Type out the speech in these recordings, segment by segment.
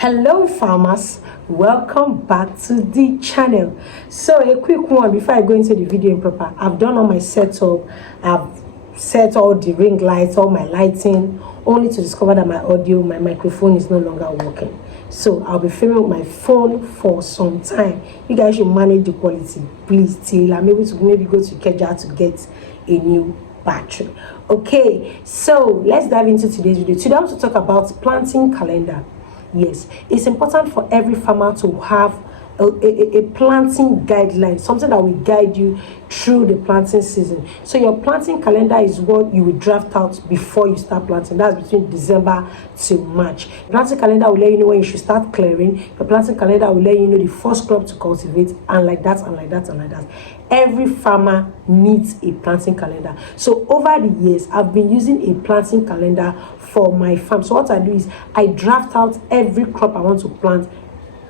Hello farmers, welcome back to the channel. So a quick one before I go into the video in proper. I've done all my setup. I've set all the ring lights, all my lighting, only to discover that my microphone is no longer working. So I'll be filming with my phone for some time. You guys should manage the quality, please, till I'm able to maybe go to Keja to get a new battery. Okay, so let's dive into today's video. Today I want to talk about planting calendar. Yes, it's important for every farmer to have a planting guideline, something that will guide you through the planting season. So your planting calendar is what you will draft out before you start planting. That's between December to March. The planting calendar will let you know when you should start clearing. The planting calendar will let you know the first crop to cultivate, and like that and like that and like that. Every farmer needs a planting calendar. So over the years, I've been using a planting calendar for my farm. So what I do is I draft out every crop I want to plant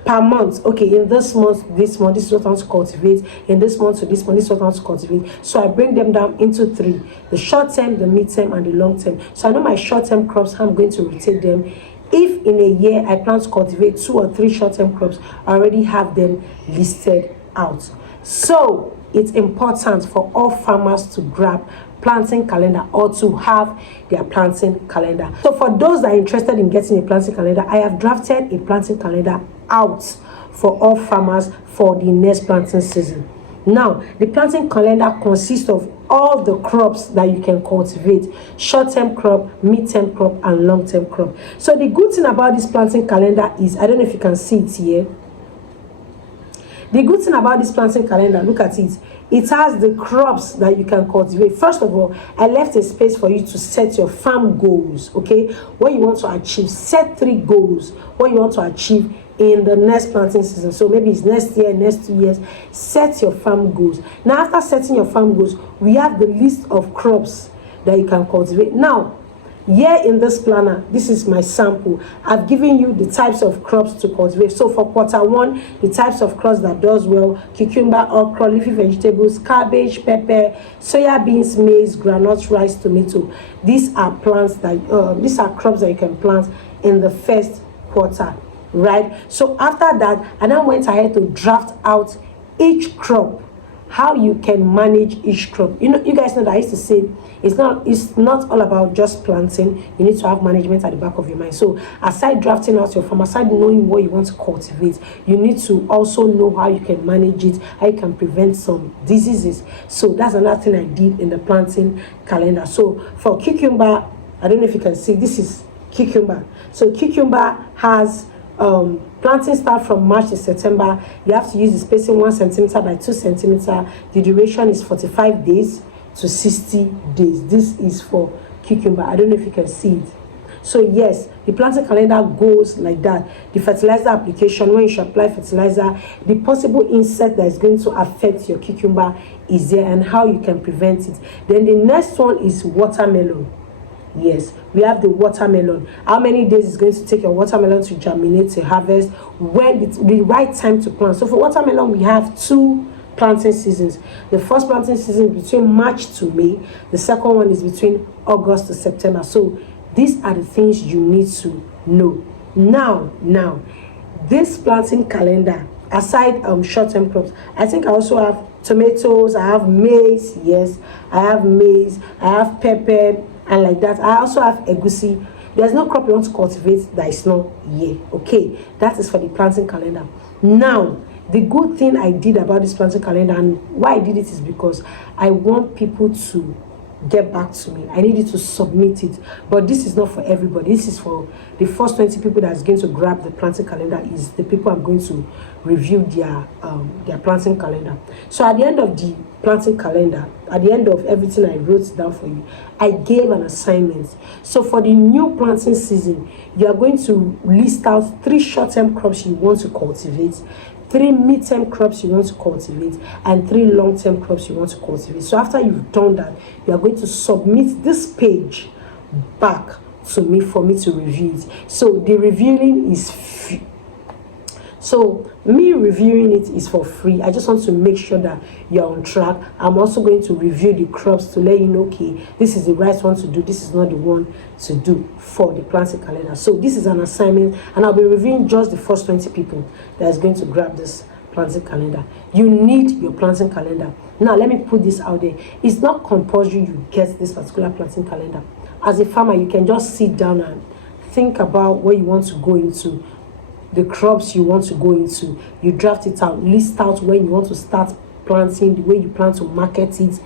per month. Okay, in this month, this is what I want to cultivate. In this month to this month, this is what I want to cultivate. So I bring them down into three: the short term, the mid term, and the long term. So I know my short term crops, how I'm going to rotate them. If in a year I plan to cultivate 2 or 3 short term crops, I already have them listed out. So it's important for all farmers to grab planting calendar or to have their planting calendar. So for those that are interested in getting a planting calendar, I have drafted a planting calendar out for all farmers for the next planting season. Now, the planting calendar consists of all the crops that you can cultivate: short-term crop, mid-term crop, and long-term crop. So the good thing about this planting calendar is, I don't know if you can see it here. The good thing about this planting calendar, look at it. It has the crops that you can cultivate. First of all, I left a space for you to set your farm goals, okay? What you want to achieve. Set 3 goals, what you want to achieve in the next planting season. So maybe it's next year, next 2 years. Set your farm goals. Now, after setting your farm goals, we have the list of crops that you can cultivate. Now, here in this planner, this is my sample. I've given you the types of crops to cultivate. So for Q1, the types of crops that does well: cucumber, okra, leafy vegetables, cabbage, pepper, soya beans, maize, groundnut, rice, tomato. These are plants that these are crops that you can plant in the first quarter, right? So after that, I now went ahead to draft out each crop, how you can manage each crop. You know, you guys know that I used to say it's not all about just planting. You need to have management at the back of your mind. So aside drafting out your farm, aside knowing what you want to cultivate, you need to also know how you can manage it, how you can prevent some diseases. So that's another thing I did in the planting calendar. So for cucumber, I don't know if you can see, this is cucumber. So cucumber has planting start from March to September. You have to use the spacing 1 centimeter by 2 centimeter. The duration is 45 days to 60 days. This is for cucumber. I don't know if you can see it. So yes, the planting calendar goes like that. The fertilizer application, when you should apply fertilizer, the possible insect that is going to affect your cucumber is there, and how you can prevent it. Then the next one is watermelon. Yes, we have the watermelon. How many days is going to take your watermelon to germinate, to harvest, when it's the right time to plant. So for watermelon, we have 2 planting seasons. The first planting season is between March to May. The second one is between August to September. So these are the things you need to know. Now, this planting calendar, aside short-term crops, I think I also have tomatoes, I have maize. Yes, I have maize, I have pepper, and like that. I also have egusi. There's no crop you want to cultivate that is not here. Okay, that is for the planting calendar. Now, the good thing I did about this planting calendar, and why I did it, is because I want people to get back to me. I needed to submit it, but this is not for everybody. This is for the first 20 people that's going to grab the planting calendar. Is the people I'm going to review their planting calendar. So at the end of the planting calendar, at the end of everything I wrote down for you, I gave an assignment. So for the new planting season, you are going to list out 3 short-term crops you want to cultivate, 3 mid-term crops you want to cultivate, and 3 long-term crops you want to cultivate. So after you've done that, you are going to submit this page back to me for me to review it. So the reviewing is free. So me reviewing it is for free. I just want to make sure that you're on track. I'm also going to review the crops to let you know, okay, this is the right one to do, this is not the one to do for the planting calendar. So this is an assignment, and I'll be reviewing just the first 20 people that is going to grab this planting calendar. You need your planting calendar. Now let me put this out there. It's not compulsory you get this particular planting calendar. As a farmer, you can just sit down and think about where you want to go into, the crops you want to go into. You draft it out, list out when you want to start planting, the way you plan to market it,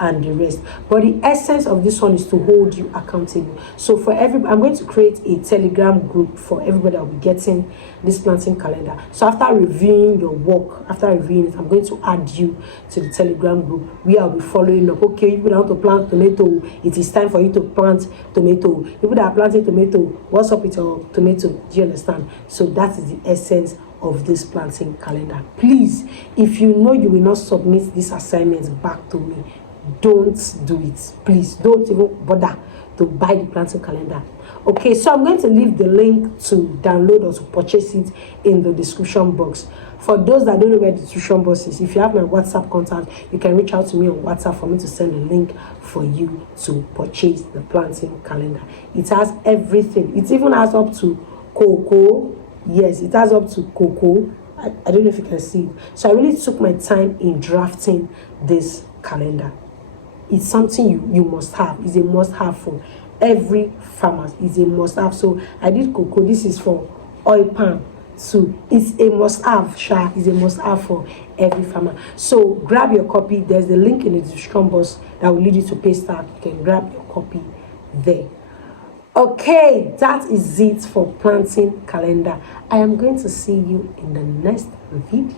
and the rest. But the essence of this one is to hold you accountable. So for everybody, I'm going to create a Telegram group for everybody that will be getting this planting calendar. So after reviewing your work, after reviewing it, I'm going to add you to the Telegram group where I'll be following up. Okay, you want to plant tomato, it is time for you to plant tomato. People that are planting tomato, what's up with your tomato? Do you understand? So that is the essence of this planting calendar. Please, if you know you will not submit this assignment back to me, don't do it. Please don't even bother to buy the planting calendar. Okay, so I'm going to leave the link to download or to purchase it in the description box. For those that don't know where the description box is, if you have my WhatsApp contact, you can reach out to me on WhatsApp for me to send a link for you to purchase the planting calendar. It has everything. It even has up to cocoa. Yes, it has up to cocoa. I don't know if you can see it. So I really took my time in drafting this calendar. It's something you must have. It's a must have for every farmer. It's a must have. So I did cocoa. This is for oil palm. So it's a must have. It's a must have for every farmer. So grab your copy. There's the link in the description box that will lead you to Paystack. You can grab your copy there. Okay, that is it for planting calendar. I am going to see you in the next video.